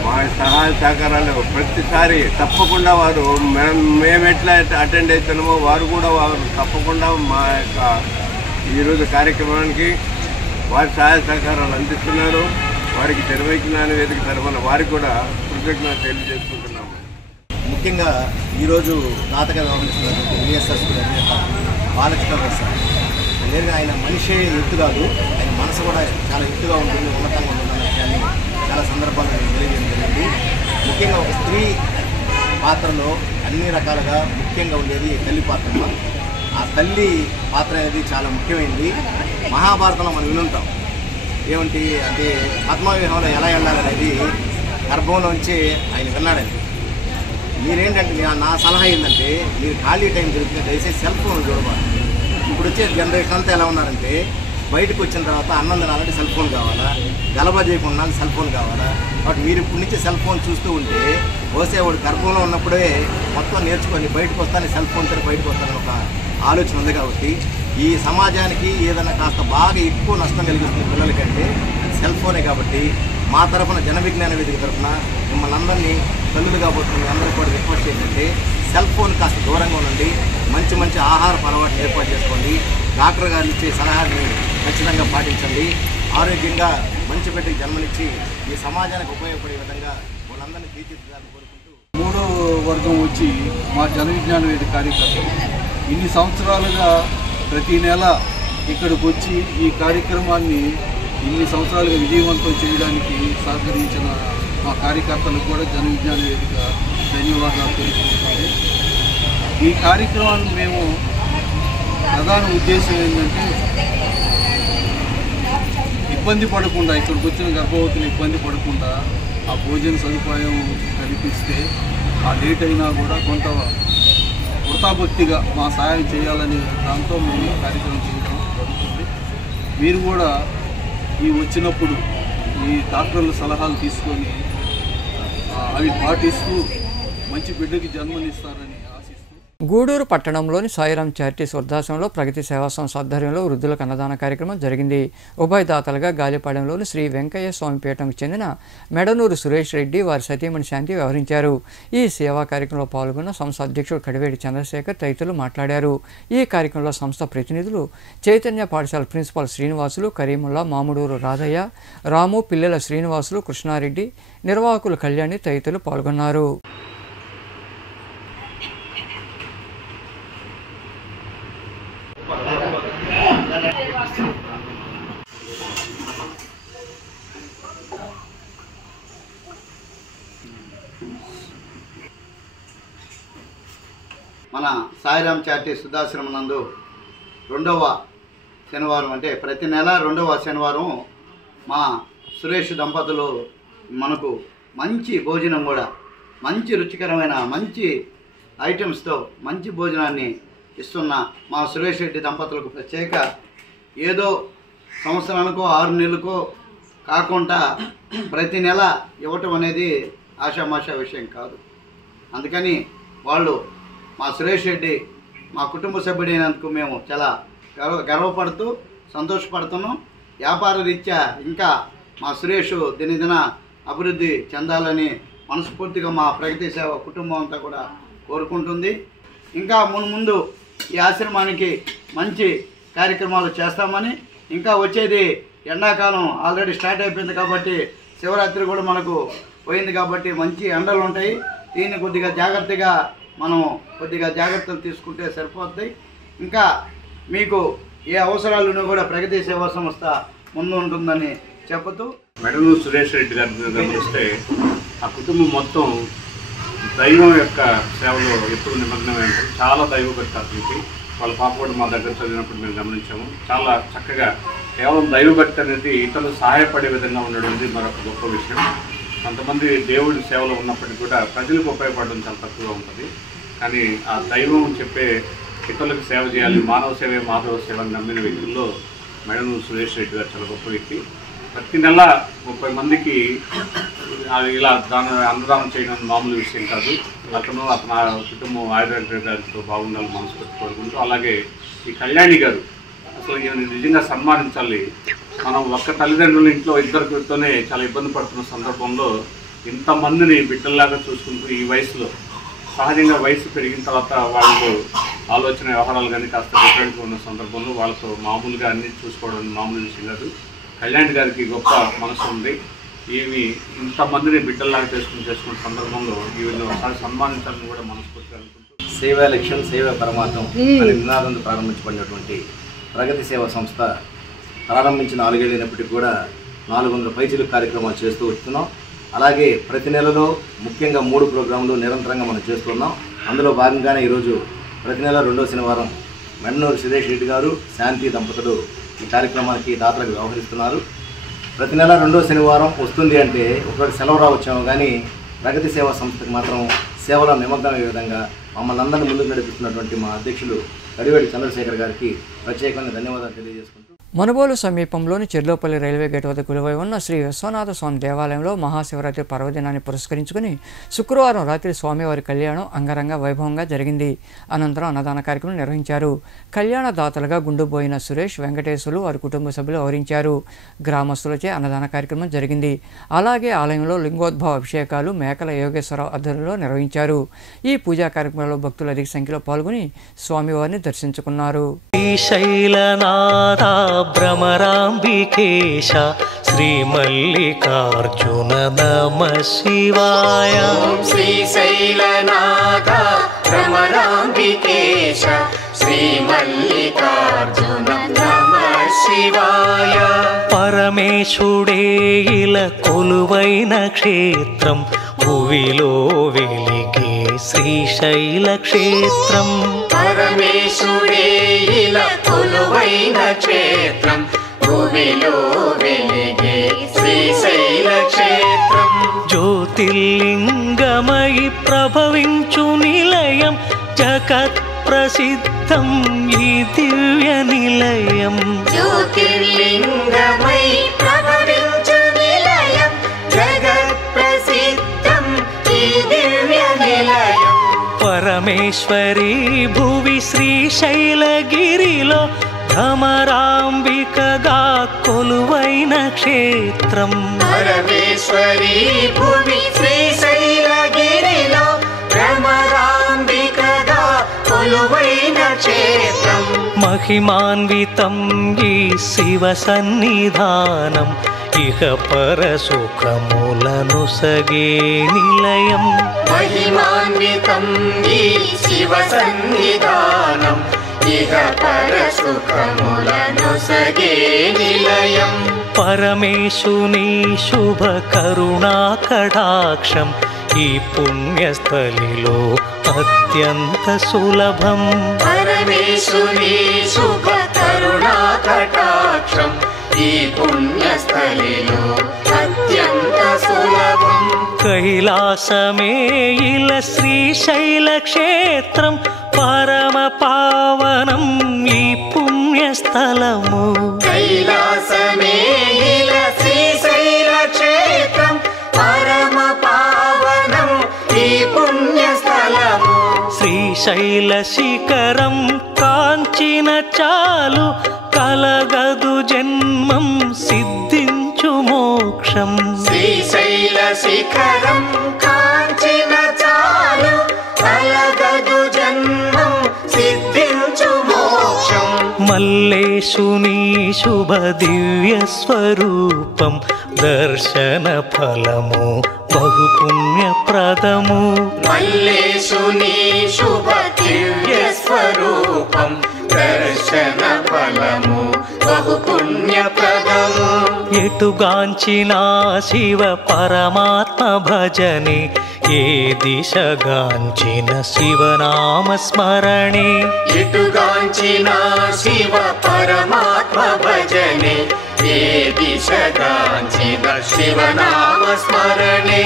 మా సహాయ సహకారాలు ప్రతిసారి తప్పకుండా వారు మేము ఎట్లా అటెండ్ అవుతున్నామో వారు తప్పకుండా మా యొక్క ఈరోజు కార్యక్రమానికి వారి సహాయ సహకారాలు అందిస్తున్నారు. వారికి జనవిజ్ఞాన వేదిక తరఫున వారికి కూడా కృతజ్ఞతలు తెలియజేసుకుంటున్నాము. ముఖ్యంగా ఈరోజు దాతగా వ్యవహరిస్తున్నటువంటి విఎస్ఆర్ స్కూల్ అధినేత బాలకృష్ణరాజు సార్ నేరుగా ఆయన మనిషే ఎత్తు కాదు, ఆయన మనసు కూడా చాలా ఎత్తుగా ఉంటుంది, ఉన్నతంగా ఉంటుందన్న విషయాన్ని చాలా సందర్భాల్లో తెలియజేయడం జరిగింది. ముఖ్యంగా ఒక స్త్రీ పాత్రలో అన్ని రకాలుగా ముఖ్యంగా ఉండేది తల్లి పాత్ర. ఆ తల్లి పాత్ర అనేది చాలా ముఖ్యమైనది. మహాభారతంలో మనం వినుంటాం ఏమిటి అంటే పద్మవ్యూహంలో ఎలా వెళ్ళాలనేది గర్భంలోంచి ఆయన విన్నాడండి. మీరేంటంటే నా సలహా ఏంటంటే మీరు ఖాళీ టైం దొరికితే దయచేసి సెల్ ఫోన్ చూడబాలి. ఇప్పుడు వచ్చే జనరేషన్ అంతా ఎలా ఉన్నారంటే బయటకు వచ్చిన తర్వాత అన్నం తినాలంటే సెల్ ఫోన్ కావాలా, గలబా చేయకుండా సెల్ ఫోన్ కావాలా. కాబట్టి మీరు ఇప్పటి నుంచి సెల్ ఫోన్ చూస్తూ ఉంటే పోసేవాడు గర్భంలో ఉన్నప్పుడే మొత్తం నేర్చుకొని బయటకు వస్తానే సెల్ ఫోన్ తోటి బయటకు వస్తానని ఒక ఆలోచన ఉంది. కాబట్టి ఈ సమాజానికి ఏదైనా కాస్త బాగా ఎక్కువ నష్టం కలిగిస్తుంది పిల్లలకంటే సెల్ ఫోనే. కాబట్టి మా తరఫున జనవిజ్ఞాన వేదిక తరఫున మిమ్మల్ని అందరినీ తల్లులు కాబోతున్న అందరూ కూడా రిక్వెస్ట్ ఏంటంటే సెల్ ఫోన్ కాస్త దూరంగా ఉండండి, మంచి మంచి ఆహార అలవాట్లు ఏర్పాటు చేసుకోండి, డాక్టర్ గారు ఇచ్చే సలహాన్ని ఖచ్చితంగా పాటించండి, ఆరోగ్యంగా మంచి బిడ్డకి జన్మనిచ్చి ఈ సమాజానికి ఉపయోగపడే విధంగా వాళ్ళందరినీ తీర్చిదిద్దాలని కోరుకుంటూ 3వ వర్గం వచ్చి మా జనవిజ్ఞాన వేదిక కార్యకర్తలు ఇన్ని సంవత్సరాలుగా ప్రతి నెల ఇక్కడికి వచ్చి ఈ కార్యక్రమాన్ని ఇన్ని సంవత్సరాలుగా విజయవంతం చేయడానికి సహకరించిన మా కార్యకర్తలకు కూడా జనవిజ్ఞాన వేదిక ధన్యవాదాలు తెలుపుతుంది. ఈ కార్యక్రమాన్ని మేము ప్రధాన ఉద్దేశం ఏంటంటే ఇబ్బంది పడకుండా ఇక్కడికి వచ్చిన గర్భవతులు ఇబ్బంది పడకుండా ఆ భోజన సదుపాయం కల్పిస్తే ఆ లేట్ అయినా కూడా కొంత వృతాభక్తిగా మా సహాయం చేయాలనే దాంతో మేము కార్యక్రమం చేయడం జరుగుతుంది. మీరు కూడా ఈ వచ్చినప్పుడు ఈ డాక్టర్ల సలహాలు తీసుకొని అవి పాటిస్తూ మంచి బిడ్డకి జన్మనిస్తారని ఆశిస్తూ గూడూరు పట్టణంలోని సాయిరాం చారిటీస్ వృద్ధాశ్రమంలో ప్రగతి సేవా సంస్థ ఆధ్వర్యంలో వృద్ధులకు అన్నదాన కార్యక్రమం జరిగింది. ఉభయదాతలుగా గాలిపాడెంలోని శ్రీ వెంకయ్య స్వామిపేటకు చెందిన మెడనూరు సురేష్ రెడ్డి వారి సతీమణి శాంతి వ్యవహరించారు. ఈ సేవా కార్యక్రమంలో పాల్గొన్న సంస్థ అధ్యక్షుడు కడివేడి చంద్రశేఖర్ తదితరులు మాట్లాడారు. ఈ కార్యక్రమంలో సంస్థ ప్రతినిధులు చైతన్య పాఠశాల ప్రిన్సిపాల్ శ్రీనివాసులు, కరీముల్లా, మాముడూరు రాధయ్య, రాము, పిల్లల శ్రీనివాసులు, కృష్ణారెడ్డి, నిర్వాహకులు కళ్యాణి తదితరులు పాల్గొన్నారు. మన సాయిరాం చారిటీస్ వృద్ధాశ్రమం నందు 2వ శనివారం అంటే ప్రతి నెల 2వ శనివారం మా సురేష్ దంపతులు మనకు మంచి భోజనం కూడా మంచి రుచికరమైన మంచి ఐటమ్స్తో మంచి భోజనాన్ని ఇస్తున్న మా సురేష్ రెడ్డి దంపతులకు ప్రత్యేక ఏదో సంవత్సరానికో 6 నెలలకో కాకుండా ప్రతి నెల ఇవ్వటం అనేది ఆషామాషా విషయం కాదు. అందుకని వాళ్ళు మా సురేష్ రెడ్డి మా కుటుంబ సభ్యుడైనందుకు మేము చాలా గర్వపడుతూ సంతోషపడుతున్నాం. వ్యాపార రీత్యా ఇంకా మా సురేష్ దినదిన అభివృద్ధి చెందాలని మనస్ఫూర్తిగా మా ప్రగతి సేవ కుటుంబం అంతా కూడా కోరుకుంటుంది. ఇంకా ముందు ఈ ఆశ్రమానికి మంచి కార్యక్రమాలు చేస్తామని, ఇంకా వచ్చేది ఎండాకాలం ఆల్రెడీ స్టార్ట్ అయిపోయింది కాబట్టి శివరాత్రి కూడా మనకు పోయింది కాబట్టి మంచి ఎండలు ఉంటాయి. దీన్ని కొద్దిగా జాగ్రత్తగా జాగ్రత్తలు తీసుకుంటే సరిపోతాయి. ఇంకా మీకు ఏ అవసరాలున్నా కూడా ప్రగతి సేవా సంస్థ ముందు ఉంటుందని చెబుతూ మెడనూరు సురేష్ రెడ్డి గారిని గమనిస్తే ఆ కుటుంబం మొత్తం దైవం యొక్క సేవలో ఎప్పుడు నిమగ్నమై ఉంటారు. చాలా దైవభక్తి అతనికి. వాళ్ళ పాప కూడా మా దగ్గర చదివినప్పుడు మేము గమనించాము. చాలా చక్కగా కేవలం దైవభక్తి అనేది ఇతరులు సహాయపడే విధంగా ఉండడం మరొక గొప్ప విషయం. కొంతమంది దేవుడి సేవలో ఉన్నప్పటికీ కూడా ప్రజలకు ఉపయోగపడడం చాలా తక్కువగా ఉంటుంది. కానీ ఆ దైవం చెప్పే ఇతరులకు సేవ చేయాలి, మానవ సేవే మాధవ సేవ అని నమ్మిన వ్యక్తుల్లో మెడనూరు సురేష్ రెడ్డి గారు చాలా గొప్ప వ్యక్తి. ప్రతి నెల 30 మందికి ఇలా అన్నదానం చేయడం మామూలు విషయం కాదు. అతను కుటుంబం ఆయుర్వేదాలతో బాగుండాలని మనస్ఫూర్తి కోరుకుంటూ, అలాగే ఈ కళ్యాణి గారు అసలు నిజంగా సన్మానించాలి. మనం ఒక్క తల్లిదండ్రుల ఇంట్లో ఇద్దరితోనే చాలా ఇబ్బంది పడుతున్న సందర్భంలో ఇంతమందిని బిడ్డల్లాగా చూసుకుంటూ ఈ వయసులో సహజంగా వయసు పెరిగిన తర్వాత వాళ్ళు ఆలోచన వ్యవహారాలు కానీ కాస్త డిఫరెంట్గా ఉన్న సందర్భంలో వాళ్ళతో మామూలుగా అన్ని చూసుకోవడం మామూలు విషయం కాదు. కళ్యాణ్ గారికి గొప్ప మనసు ఉంది. ఈమె ఇంతమందిని బిడ్డల్లాగా చేసుకున్న సందర్భంలో ఈవిని ఒకసారి సన్మానించాలని కూడా మనస్ఫూర్తిగా అనుకుంటూ సేవా లక్ష్యం సేవా పరమార్థం అనే నినాదంతో ప్రారంభించబడినటువంటి ప్రగతి సేవా సంస్థ ప్రారంభించిన 4 ఏళ్ళైనప్పటికీ కూడా 400 పైచిలు కార్యక్రమాలు చేస్తూ వస్తున్నాం. అలాగే ప్రతి నెలలో ముఖ్యంగా 3 ప్రోగ్రాంలు నిరంతరంగా మనం చేస్తున్నాం. అందులో భాగంగానే ఈరోజు ప్రతి నెల 2వ శనివారం మెడనూరు సురేష్ రెడ్డి గారు శాంతి దంపతులు ఈ కార్యక్రమానికి దాతలకు వ్యవహరిస్తున్నారు. ప్రతి నెల 2వ శనివారం వస్తుంది అంటే ఒకటి సెలవు రావచ్చాము, కానీ ప్రగతి సేవా సంస్థకి మాత్రం సేవలో నిమగ్నమయ్యే విధంగా మమ్మల్ని అందరినీ ముందుకు నడిపిస్తున్నటువంటి మా అధ్యక్షులు కడివేడి చంద్రశేఖర్ గారికి ప్రత్యేకంగా ధన్యవాదాలు తెలియజేసుకుంటూ మనుబోలు సమీపంలోని చెర్లోపల్లి రైల్వే గేట్ వద్ద కొలువై ఉన్న శ్రీ విశ్వనాథ స్వామి దేవాలయంలో మహాశివరాత్రి పర్వదినాన్ని పురస్కరించుకుని శుక్రవారం రాత్రి స్వామివారి కళ్యాణం అంగరంగ వైభవంగా జరిగింది. అనంతరం అన్నదాన కార్యక్రమం నిర్వహించారు. కళ్యాణ దాతలుగా గుండుబోయిన సురేష్, వెంకటేశ్వరులు వారి కుటుంబ సభ్యులు వ్యవహరించారు. గ్రామస్తులచే అన్నదాన కార్యక్రమం జరిగింది. అలాగే ఆలయంలో లింగోద్భవ అభిషేకాలు మేకల యోగేశ్వరరావు ఆధ్వర్యంలో నిర్వహించారు. ఈ పూజా కార్యక్రమంలో భక్తులు అధిక సంఖ్యలో పాల్గొని స్వామివారిని దర్శించుకున్నారు. భ్రమరాంబికేశ శ్రీ మల్లికార్జున నమః శివాయ. శ్రీశైలనాథ భ్రమరాంబికేశ శ్రీ మల్లికార్జున నమః శివాయ. పరమేశుడే ఇల కొలువైన క్షేత్రం భువిలో వెలిగే శ్రీశైల క్షేత్రం. పరమేశుడే ఇల కొలువైన క్షేత్రం భువిలో వెలిగే శ్రీశైల క్షేత్రం. జ్యోతిర్లింగమయి ప్రభవించు నిలయం జగత్ ప్రసిద్ధం ఈ దివ్య నిలయం. జ్యోతిర్లింగమయి ప్రభవించు నిలయం జగత్ ప్రసిద్ధం ఈ దివ్య నిలయం. పరమేశ్వరి భువి శ్రీశైలగిరిలో భ్రమరాంబికగా కొలువైన క్షేత్రం. పరమేశ్వరి భువి శ్రీశైలగిరిలో భ్రమరాంబికగా కొలువైన క్షేత్రం. మహిమాన్వితం ఈ శివ సన్నిధానం ఇహ పర సుఖములను సగే నిలయం. మహిమాన్వితం ఈ శివ సన్నిధానం ఇహ పర సుఖములను సగే నిలయం. పరమేశుని శుభ కరుణా కటాక్షం ఈ పుణ్యస్థలిలో అత్యంత సులభం. పరమేశుని శుభ కరుణా కటాక్షం ఈ పుణ్యస్థలిలో అత్యంత సులభం. కైలాసమే ఇల శ్రీశైల క్షేత్రం పరమ పావనం ఈ పుణ్యస్థలము. కైలాసమే ఇల శ్రీశైల క్షేత్రం పరమ పావనం ఈ పుణ్యస్థలము. శ్రీశైల శిఖరం కాంచిన చాలు కలగదు జన్మం సిద్ధించు మోక్షం. శ్రీశైల శిఖరం కాంచిన చాలు కలగదు జన్మం సిద్ధించు మోక్షం. మల్లేశ మల్లేశుని శుభ దివ్య స్వరూపం దర్శన ఫలము బహు పుణ్యప్రదము. మల్లేశుని శుభ దివ్య స్వరూపం దర్శన ఫలము బహు పుణ్యప్రదము. ఎటుగాంచిన శివ పరమాత్మ భజనే ఏ దిశగాంచిన శివనామ స్మరణే. ఎటుగాంచిన శివ పరమాత్మ భజనే ఏ దిశగాంచిన శివనామ స్మరణే.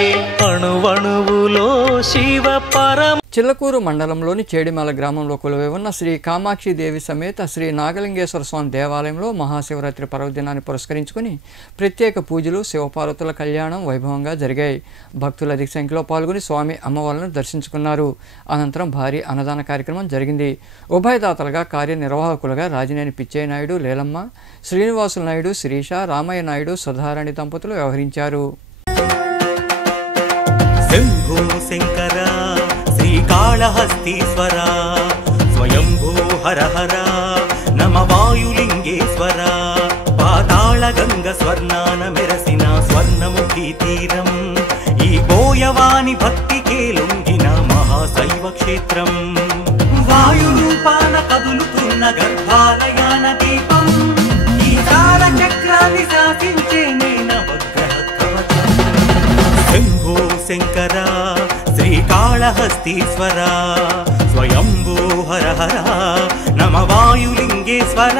అణువణువులో శివ పరమ. చిల్లకూరు మండలంలోని చేడిమల గ్రామంలో కొలువై ఉన్న శ్రీ కామాక్షి దేవి సమేత శ్రీ నాగలింగేశ్వర స్వామి దేవాలయంలో మహాశివరాత్రి పర్వదినాన్ని పురస్కరించుకుని ప్రత్యేక పూజలు శివపార్వతుల కళ్యాణం వైభవంగా జరిగాయి. భక్తులు అధిక సంఖ్యలో పాల్గొని స్వామి అమ్మవార్లను దర్శించుకున్నారు. అనంతరం భారీ అన్నదాన కార్యక్రమం జరిగింది. ఉభయదాతలుగా కార్యనిర్వాహకులుగా రాజినేని పిచ్చయ్య నాయుడు, లేలమ్మ, శ్రీనివాసులు నాయుడు, శిరీష, రామయ్య నాయుడు, సుధారాణి దంపతులు వ్యవహరించారు. శంభో శంకర శ్రీకాళహస్తీశ్వర స్వయంభూ హర హర నమ వాయులింగేశ్వర పాతాళ గంగ స్వర్ణాన మెరసిన స్వర్ణముఖి తీరం ఈ బోయవాని భక్తికే లొంగిన మహాశైవ క్షేత్రం. వాయురూపాన కదులుతున్న గర్భాలయాన దీపం ఈ కాల చక్రాన్ని శాసించే నవగ్రహ కవచం. శంభో శంకర శ్రీకాళహస్తీశ్వర స్వయంభూ హర హర నమ వాయులింగేశ్వర.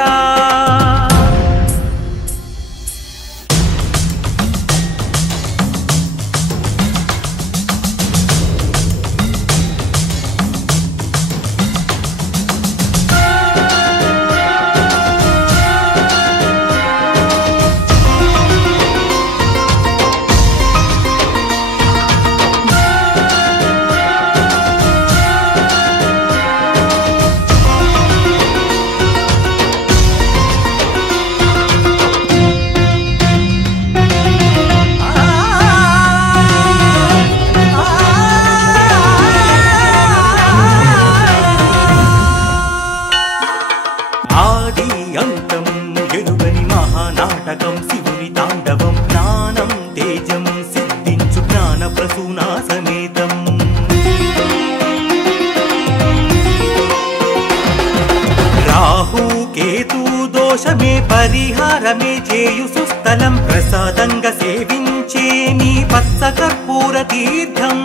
పరిహారమే చేయు సుస్థలం ప్రసాదంగా సేవించే నీ పచ్చ కర్పూర తీర్థం.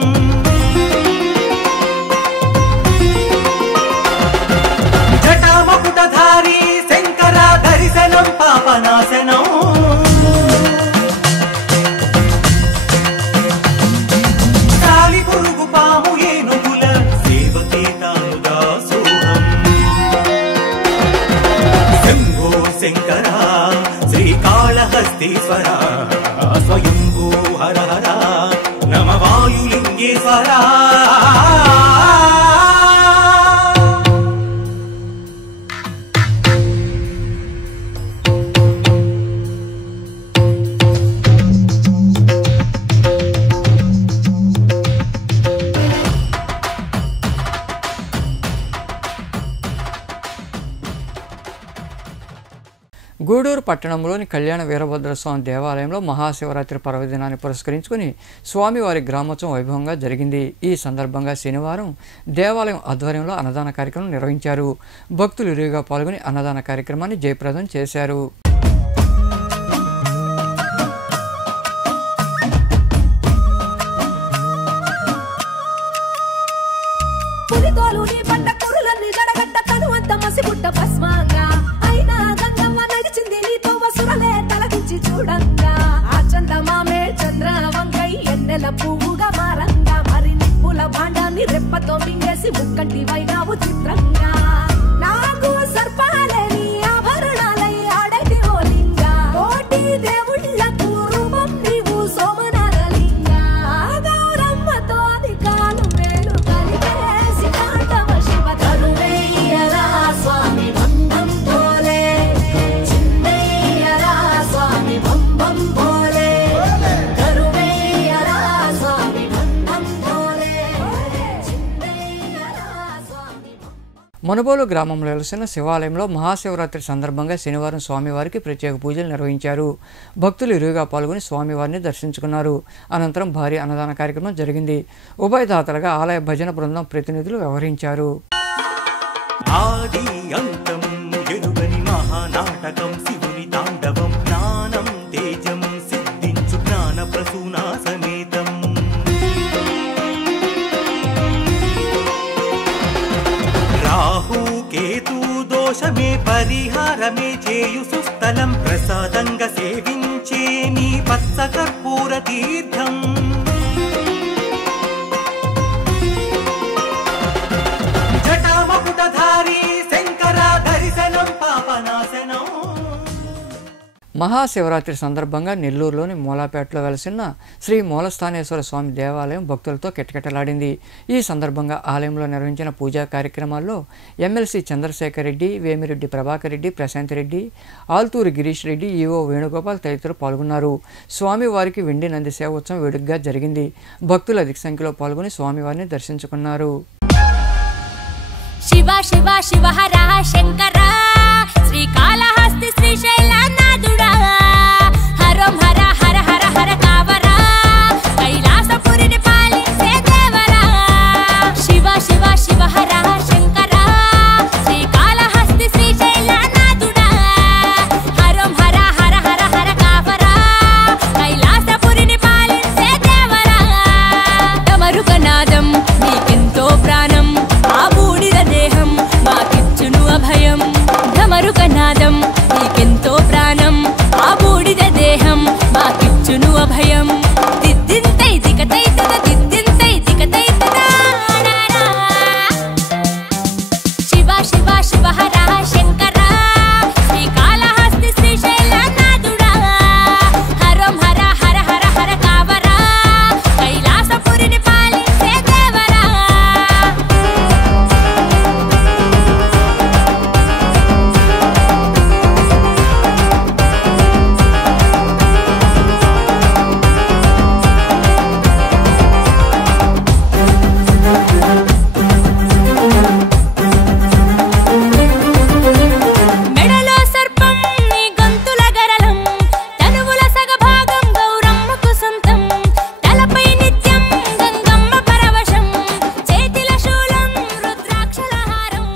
జటామకుటధారి శంకర దర్శనం పాపనాశనం. కాలి పురుగు పాము ఏనుగుల సేవకే తాను దాసోహం. శంభో శంకర శ్రీకాళహస్తీశ్వర స్వయంభూ హర హర నమ వాయులింగేశ్వర. గూడూరు పట్టణంలోని కళ్యాణ వీరభద్రస్వామి దేవాలయంలో మహాశివరాత్రి పర్వదినాన్ని పురస్కరించుకుని స్వామివారి గ్రామోత్సవం వైభవంగా జరిగింది. ఈ సందర్భంగా శనివారం దేవాలయం ఆధ్వర్యంలో అన్నదాన కార్యక్రమం నిర్వహించారు. భక్తులు ఇరువుగా పాల్గొని అన్నదాన కార్యక్రమాన్ని జయప్రదం చేశారు. చూడంగా ఆ చందమామే చంద్రవంకై ఎన్నెల పువ్వుగా మారంగా మరి నిప్పుల భాండాన్ని రెప్పతో మింగేసి ముక్కంటి వైనావు చిత్రంగా నాకు సర్పాలని ఆభరణాలై ఆడటి ఓలింగా కోటి దేవుళ్ళకు రూపం నీవు సోమనారలింగా గౌరమ్మతో అధికాలు మేలు కలిగేసి కాండవ శివ తరువేయరా స్వామి బంధం పోలే చిన్నయ్యరా స్వామి బంధం పోలే తరువేయరా స్వామి బంధం పోలే చిన్నయ్యరా స్వామి మనుబోలు గ్రామంలో వెలిసిన శివాలయంలో మహాశివరాత్రి సందర్భంగా శనివారం స్వామివారికి ప్రత్యేక పూజలు నిర్వహించారు. భక్తులు ఇరువుగా పాల్గొని స్వామివారిని దర్శించుకున్నారు. అనంతరం భారీ అన్నదాన కార్యక్రమం జరిగింది. ఉభయదాతలుగా ఆలయ భజన బృందం ప్రతినిధులు వ్యవహరించారు. ఆది అంతం ఎరుగని మహానాటకం శివుని తాండవం జ్ఞానం తేజం సిద్ధించు జ్ఞాన ప్రసూనా సమేతం రాహు కేతు దోషమే పరిహారమే చేయు సుస్థలం ప్రసాదంగా సేవించే నీ పచ్చ కర్పూర తీర్థం జటామకుటధారి శంకర దర్శనం పాపనాశనం. మహాశివరాత్రి సందర్భంగా నెల్లూరులోని మూలాపేటలో వెలసిన శ్రీ మూలస్థానేశ్వర స్వామి దేవాలయం భక్తులతో కిటకిటలాడింది. ఈ సందర్భంగా ఆలయంలో నిర్వహించిన పూజా కార్యక్రమాల్లో ఎమ్మెల్సీ చంద్రశేఖర్ రెడ్డి, వేమిరెడ్డి ప్రభాకర్ రెడ్డి, ప్రశాంత్ రెడ్డి, ఆల్తూరి గిరీష్ రెడ్డి, ఈవో వేణుగోపాల్ తదితరులు పాల్గొన్నారు. స్వామివారికి వెండి నంది సేవోత్సవం వేడుకగా జరిగింది. భక్తులు అధిక సంఖ్యలో పాల్గొని స్వామివారిని దర్శించుకున్నారు. శివ శివ శివ హర శంకర శ్రీకాళహస్తి శ్రీశైలనాథుడా హరం హర హర హర హర కావరా కైలాసపురిని పాలించే దేవరా శివ శివ శివ హర శంకర శ్రీకాళహస్తి శ్రీశైలనాథుడా హరం హర హర హర హర కావరా కైలాసపురిని పాలించే దేవరా డమరుకనాదం నీకెంతో ప్రాణం ఆ బూడిద దేహం మాకిచ్చును అభయం ఢమరుకనాదం నీకెంతో ప్రాణం ఆ బూడిద దేహం మాకిచ్చును అభయం దిద్దింతై దిగతైతద దిద్దింతై దిగతైతద శివ శివ శివ హర శంకర శ్రీకాళహస్తి శ్రీశైలనాథుడా హరం హర హర హర హర కావరా కైలాసపురిని పాలించే దేవరా మెడలో సర్పం నీ గొంతుల గరళం తనువుల సగభాగం గౌరమ్మకు సొంతం తలపై నిత్యం గంగమ్మ పరవశం చేతిల శూలం రుద్రాక్షల హారం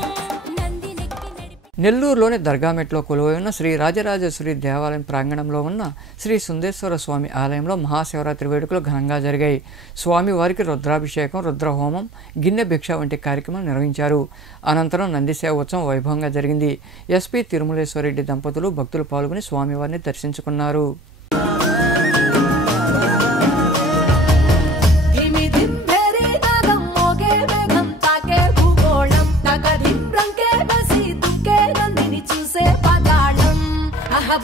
నెల్లూరులోని దర్గామెట్లో కొలువై ఉన్న శ్రీ రాజరాజేశ్వరి దేవాలయం ప్రాంగణంలో ఉన్న శ్రీ సుందేశ్వర స్వామి ఆలయంలో మహాశివరాత్రి వేడుకలు ఘనంగా జరిగాయి. స్వామివారికి రుద్రాభిషేకం, రుద్రహోమం, గిన్నె భిక్ష వంటి కార్యక్రమాలు నిర్వహించారు. అనంతరం నంది సేవ ఉత్సవం వైభవంగా జరిగింది. ఎస్పీ తిరుమలేశ్వరరెడ్డి దంపతులు భక్తులు పాల్గొని స్వామివారిని దర్శించుకున్నారు.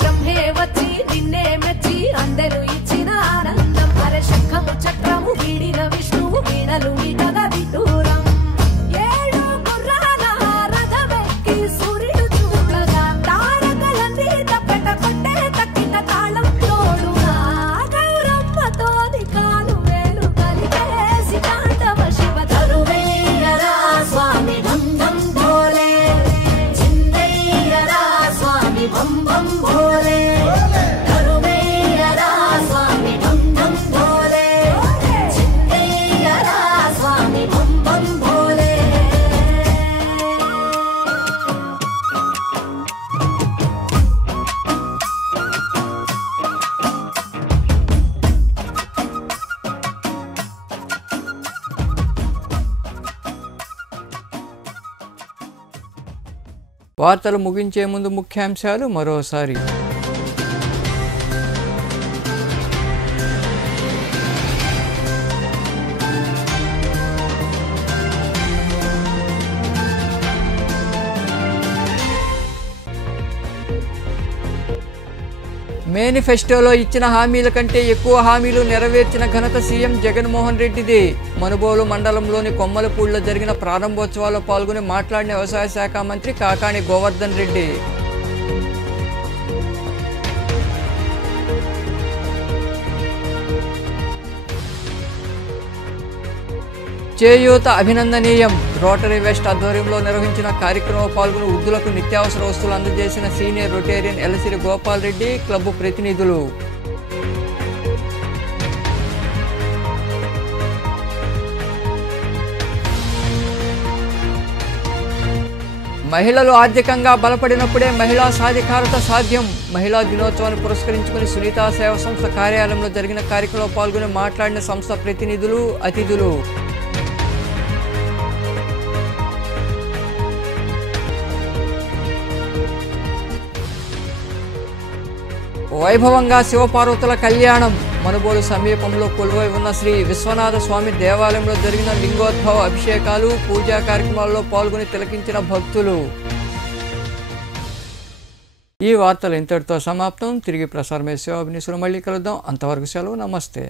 బ్రహ్మే వచ్చి నిన్నే మెచ్చి అందరూ ఇచ్చిన ఆనందం అరే శంఖము చక్రము వీడిన విష్ణువు వీణలు వీటగా విటూరం ఏడు గుర్రాల రథమెక్కి సూర్యుడు చూడగా తారకలన్నీ తప్పెట కొట్టే తక్కిన తాళం తోడుగా గౌరమ్మతో కాలు వేలు కలిగేసి తాండవ శివ తరువేయరా స్వామి ఢం ఢం భోలే చిందయ్యరా స్వామి బం బం భోలే తరువేయరా స్వామి ఢం ఢం భోలే చిందయ్యరా స్వామి బం బం భోలే వార్తలు ముగించే ముందు ముఖ్యాంశాలు మరోసారి. మేనిఫెస్టోలో ఇచ్చిన హామీల కంటే ఎక్కువ హామీలు నెరవేర్చిన ఘనత సీఎం జగన్మోహన్ రెడ్డిదే. మనుబోలు మండలంలోని కొమ్మలపూడిలో జరిగిన ప్రారంభోత్సవాల్లో పాల్గొని మాట్లాడిన వ్యవసాయ శాఖ మంత్రి కాకాణి గోవర్ధన్ రెడ్డి. చేయూత అభినందనీయం. రోటరీ వెస్ట్ ఆధ్వర్యంలో నిర్వహించిన కార్యక్రమంలో పాల్గొని వృద్ధులకు నిత్యావసర వస్తువులు అందజేసిన senior Rotarian Elasiri Gopal Reddy club ప్రతినిధులు. మహిళలు ఆర్థికంగా బలపడినప్పుడే మహిళా సాధికారత సాధ్యం. మహిళా దినోత్సవాన్ని పురస్కరించుకుని సునీత సేవా సంస్థ కార్యాలయంలో జరిగిన కార్యక్రమంలో పాల్గొని మాట్లాడిన సంస్థ ప్రతినిధులు, అతిథులు. వైభవంగా శివపార్వతుల కళ్యాణం. మనుబోలు సమీపంలో కొలువై ఉన్న శ్రీ విశ్వనాథ స్వామి దేవాలయంలో జరిగిన లింగోద్భవ అభిషేకాలు, పూజా కార్యక్రమాల్లో పాల్గొని తిలకించిన భక్తులు. ఈ వార్తలు ఇంతటితో సమాప్తం. తిరిగి ప్రసారమే శివాభినిసులు మళ్ళీ కలుద్దాం. అంతవరకు సెలవు. నమస్తే.